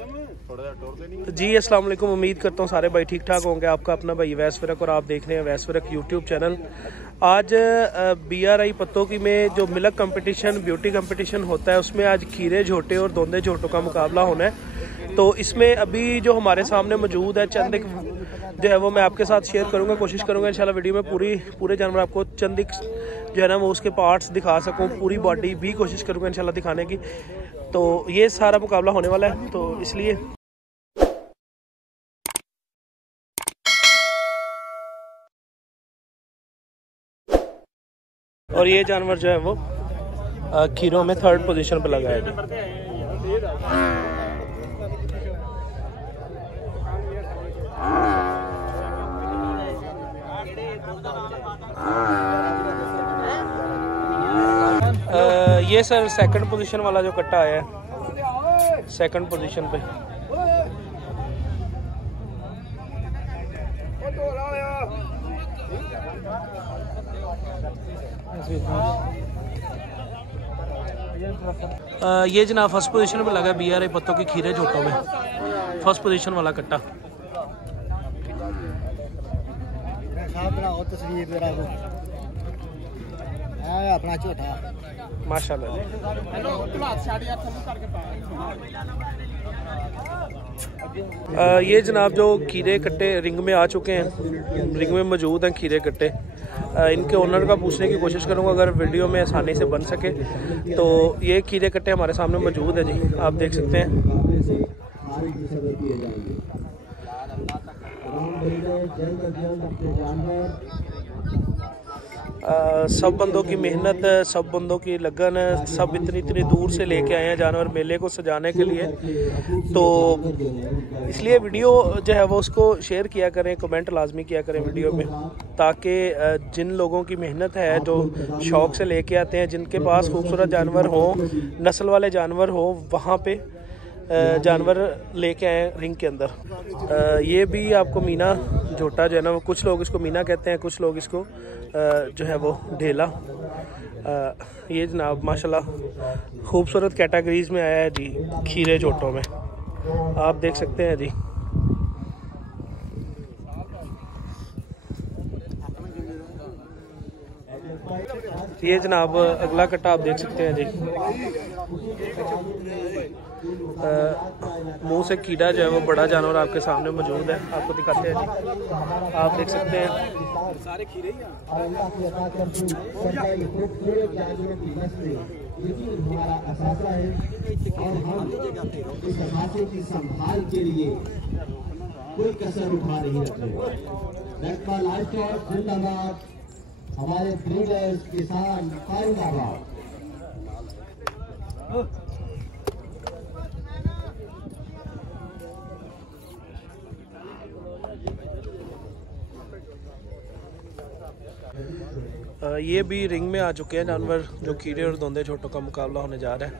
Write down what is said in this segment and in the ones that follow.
जी अस्सलाम वालेकुम। उम्मीद करता हूँ सारे भाई ठीक ठाक होंगे। आपका अपना भाई वैस फ़िरक और आप देख रहे हैं वैस फ़िरक यूट्यूब चैनल। आज BRI पत्तों में जो मिल्क कंपटीशन ब्यूटी कंपटीशन होता है उसमें आज खीरे झोटे और दोंदे झोटों का मुकाबला होना है। तो इसमें अभी जो हमारे सामने मौजूद है चंद एक जो है वो मैं आपके साथ शेयर करूँगा, कोशिश करूँगा इंशाल्लाह वीडियो में पूरे जानवर आपको चंद एक जो है ना वो उसके पार्ट्स दिखा सकूँ, पूरी बॉडी भी कोशिश करूँगा इंशाल्लाह दिखाने की। तो ये सारा मुकाबला होने वाला है, तो इसलिए और ये जानवर जो है वो खीरों में 3rd पोजीशन पे लगा है। ये सर 2nd पोजीशन वाला जो कट्टा आया है 2nd पोजीशन पे। ये जनाब 1st पोजीशन पे लगा BRI पत्तों की खीरे झोटों में 1st पोजीशन वाला कट्टा। अपना चौथा माशाल्लाह जी। ये जनाब जो खीरे कट्टे रिंग में आ चुके हैं, रिंग में मौजूद हैं खीरे कट्टे। इनके ओनर का पूछने की कोशिश करूंगा अगर वीडियो में आसानी से बन सके। तो ये खीरे कट्टे हमारे सामने मौजूद है जी, आप देख सकते हैं। सब बंदों की मेहनत, सब बंदों की लगन, सब इतनी दूर से लेके आए हैं जानवर मेले को सजाने के लिए। तो इसलिए वीडियो जो है वो उसको शेयर किया करें, कमेंट लाजमी किया करें वीडियो में, ताकि जिन लोगों की मेहनत है जो शौक़ से लेके आते हैं, जिनके पास खूबसूरत जानवर हो, नस्ल वाले जानवर हो, वहाँ पे जानवर लेके आए रिंग के अंदर। ये भी आपको मीना झोटा जो है ना, कुछ लोग इसको मीना कहते हैं, कुछ लोग इसको जो है वो ढेला। ये जनाब माशाल्लाह खूबसूरत कैटेगरीज में आया है जी खीरे झोटों में, आप देख सकते हैं जी। ये जनाब अगला कट्टा आप देख सकते हैं जी। मुंह से कीड़ा जो है वो बड़ा जानवर आपके सामने मौजूद है, आपको दिखाते हैं जी, आप देख सकते हैं। सारे खीरे संभाल के लिए कोई कसर उठा नहीं रखते। जिंदाबाद हमारे ब्रीडर्स, किसान जिंदाबाद। ये भी रिंग में आ चुके हैं जानवर जो खीरे और दोंदे झोटों का मुकाबला होने जा रहा है।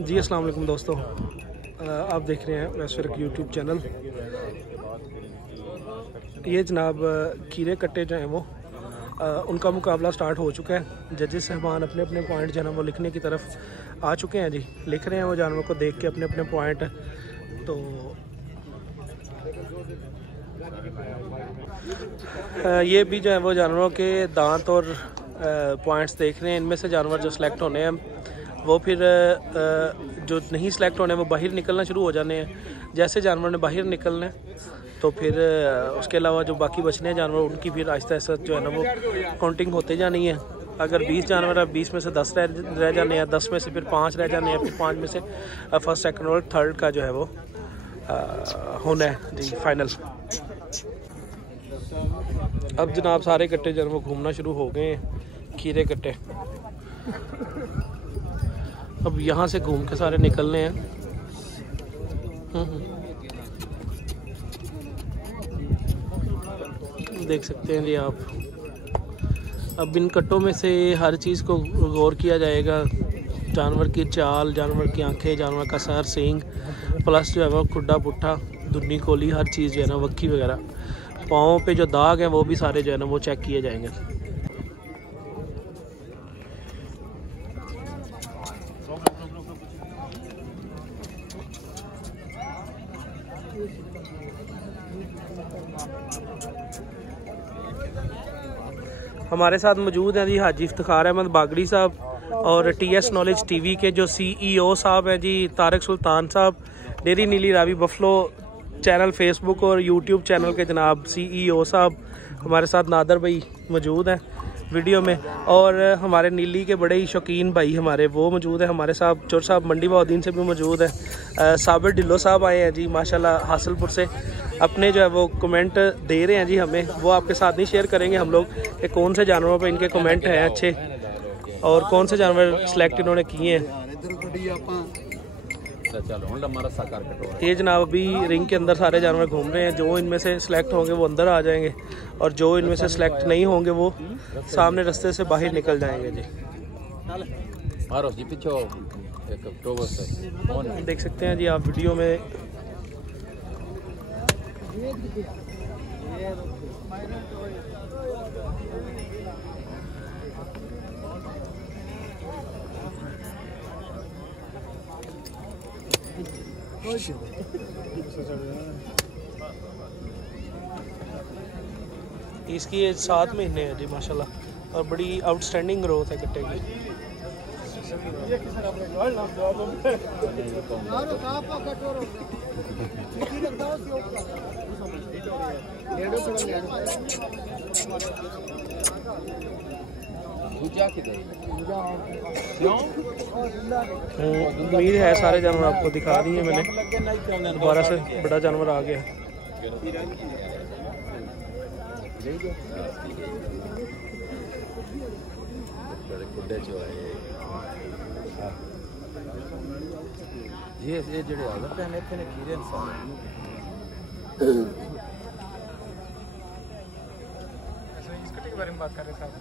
जी अस्सलाम वालेकुम दोस्तों, आप देख रहे हैं वैस फ़िरक यूट्यूब चैनल। ये जनाब खीरे कट्टे जो हैं वो उनका मुकाबला स्टार्ट हो चुका है। जजेस साहबान अपने अपने पॉइंट जो है वो लिखने की तरफ आ चुके हैं जी, लिख रहे हैं वो जानवर को देख के अपने अपने पॉइंट। तो ये भी जो है वो जानवरों के दांत और पॉइंट्स देख रहे हैं। इनमें से जानवर जो सिलेक्ट होने हैं वो फिर जो नहीं सिलेक्ट होने वो बाहर निकलना शुरू हो जाने हैं। जैसे जानवर ने बाहर निकलना है तो फिर उसके अलावा जो बाकी बचने हैं जानवर उनकी फिर आहिस्ता आहिस्ता जो है ना वो काउंटिंग होते जानी है। अगर 20 जानवर है 20 में से 10 रह जाने हैं, 10 में से फिर 5 रह जाने हैं, फिर 5 में से 1st, 2nd और 3rd का जो है वो होना है जी फाइनल। अब जनाब सारे कट्टे जो है वो घूमना शुरू हो गए हैं खीरे कट्टे। अब यहाँ से घूम के सारे निकलने हैं। देख सकते हैं जी आप। अब इन कट्टों में से हर चीज़ को गौर किया जाएगा, जानवर की चाल, जानवर की आंखें, जानवर का सर, सींग, प्लस जो है वो खुड्डा पुट्ठा, दुन्नी कोली हर चीज़ जो है ना, वक्की वगैरह, पाँव पे जो दाग हैं वो भी सारे जो है ना वो चेक किए जाएंगे। हमारे साथ मौजूद हैं जी हाजी इफ्तिखार अहमद बागड़ी साहब और TS नॉलेज TV के जो CEO साहब हैं जी तारिक सुल्तान साहब, डेरी नीली रावी बफलो चैनल फेसबुक और YouTube चैनल के जनाब CEO साहब। हमारे साथ नादर भाई मौजूद हैं वीडियो में, और हमारे नीली के बड़े ही शौकीन भाई हमारे वो मौजूद है हमारे साथ। चोर साहब मंडी बहाउद्दीन से भी मौजूद है। साबिर ढिल्लो साहब आए हैं जी माशाल्लाह हासिलपुर से, अपने जो है वो कमेंट दे रहे हैं जी हमें, वो आपके साथ नहीं शेयर करेंगे हम लोग कि कौन से जानवरों पे इनके कमेंट हैं अच्छे और कौन से जानवर सिलेक्ट इन्होंने किए हैं। ये जनाब अभी रिंग के अंदर सारे जानवर घूम रहे हैं, जो इनमें से सिलेक्ट होंगे वो अंदर आ जाएंगे और जो इनमें से सिलेक्ट नहीं होंगे वो सामने रास्ते से बाहर निकल जाएंगे जी। देख सकते हैं जी आप वीडियो में। इसकी एज 7 महीने है जी माशाल्लाह, और बड़ी आउटस्टैंडिंग ग्रोथ है कट्टे की। उम्मीद है सारे जानवर आपको दिखा दिए मैंने, दोबारा से बड़ा जानवर आ गया। ये जेडे आ गए ने इतने कीड़े इंसान ऐसे इस कटे के बारे में बात कर रहे साहब।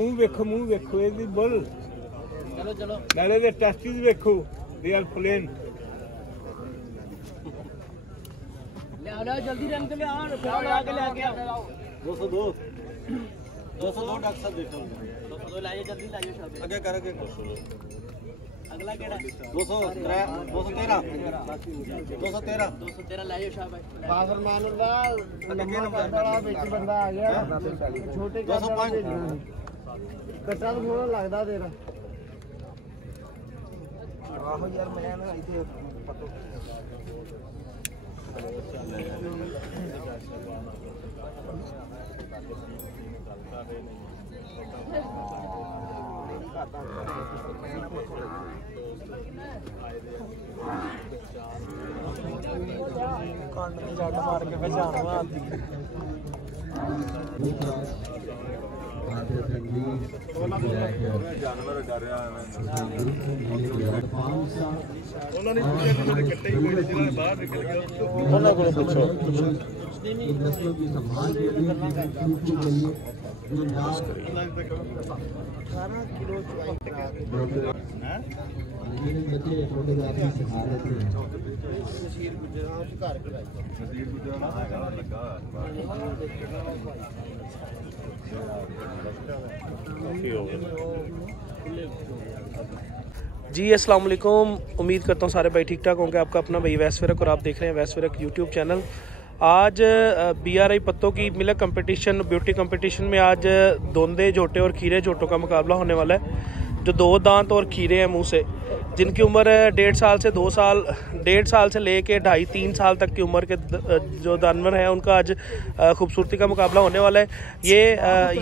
मुंह देखो ਇਹਦੀ ਬੁੱਲ ਚਲੋ ਨਾਲੇ ਦੇ ਟੈਸਟਿਸ ਵੇਖੋ, ਦੇ ਆਰ ਪਲੇਨ। ले आओ जल्दी रन के ले आओ, आगे ले आके आओ। 202 डॉक्टर साहब देखो, 202 लाइए, जल्दी लाइए साहब, आगे कर आगे। अगला केड़ा 213 लाइए साहब। बाबर मानुल्लाह नंबर वाला बेटी बंदा आ गया, छोटे 205 कट्टा तो थोड़ा लगदा तेरा। आहो यार मैं ना इथे मार के पहचानवा आती है। जानवर डर रहा है उन्होंने कट्टे ही बाहर निकल गया। नस्लों की संभाल के लिए 18 किलो बच्चे छोटे आदमी सिखा देते हैं। जी अस्सलाम वालेकुम, उम्मीद करता हूँ सारे भाई ठीक ठाक होंगे। आपका अपना भाई वैस विरक और आप देख रहे हैं वैस विरक यूट्यूब चैनल। आज BRI पत्तों की मिल्क कंपटीशन, ब्यूटी कंपटीशन में आज दोंदे झोटे और खीरे झोटों का मुकाबला होने वाला है। जो 2 दांत और खीरे हैं मुंह से, जिनकी उम्र 1.5 साल से 2 साल, 1.5 साल से लेके 2.5-3 साल तक की उम्र के जो जानवर हैं उनका आज खूबसूरती का मुकाबला होने वाला है। ये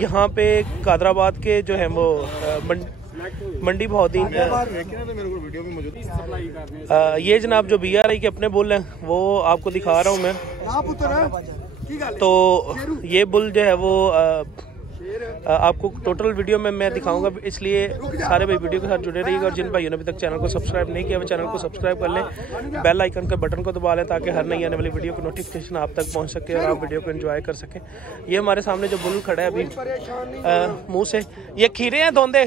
यहाँ पे कादराबाद के जो है वो मंडी बहाउद्दीन, ये जनाब जो BRI के अपने बुल हैं वो आपको दिखा रहा हूँ मैं। तो ये बुल जो है वो आपको टोटल वीडियो में मैं दिखाऊंगा, इसलिए सारे भाई वीडियो के साथ जुड़े रहिएगा। और जिन भाइयों ने अभी तक चैनल को सब्सक्राइब नहीं किया वो चैनल को सब्सक्राइब कर लें, बेल आइकन के बटन को दबा लें ताकि हर नई आने वाली वीडियो की नोटिफिकेशन आप तक पहुंच सके और आप वीडियो को एंजॉय कर सकें। ये हमारे सामने जो बुल खड़ा है अभी मुँह से, ये खीरे हैं दोंदे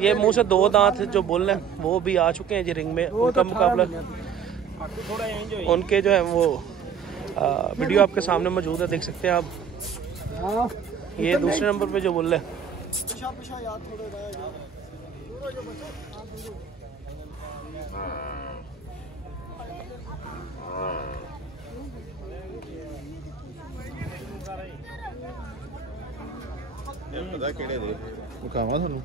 ये मुंह से 2 दांत जो बुल हैं वो भी आ चुके हैं जी रिंग में। उनका मुकाबला उनके जो है वो वीडियो आपके सामने मौजूद है, देख सकते हैं आप। ये दूसरे नंबर पे जो बुल है पता किहड़े दे मुकावा थानू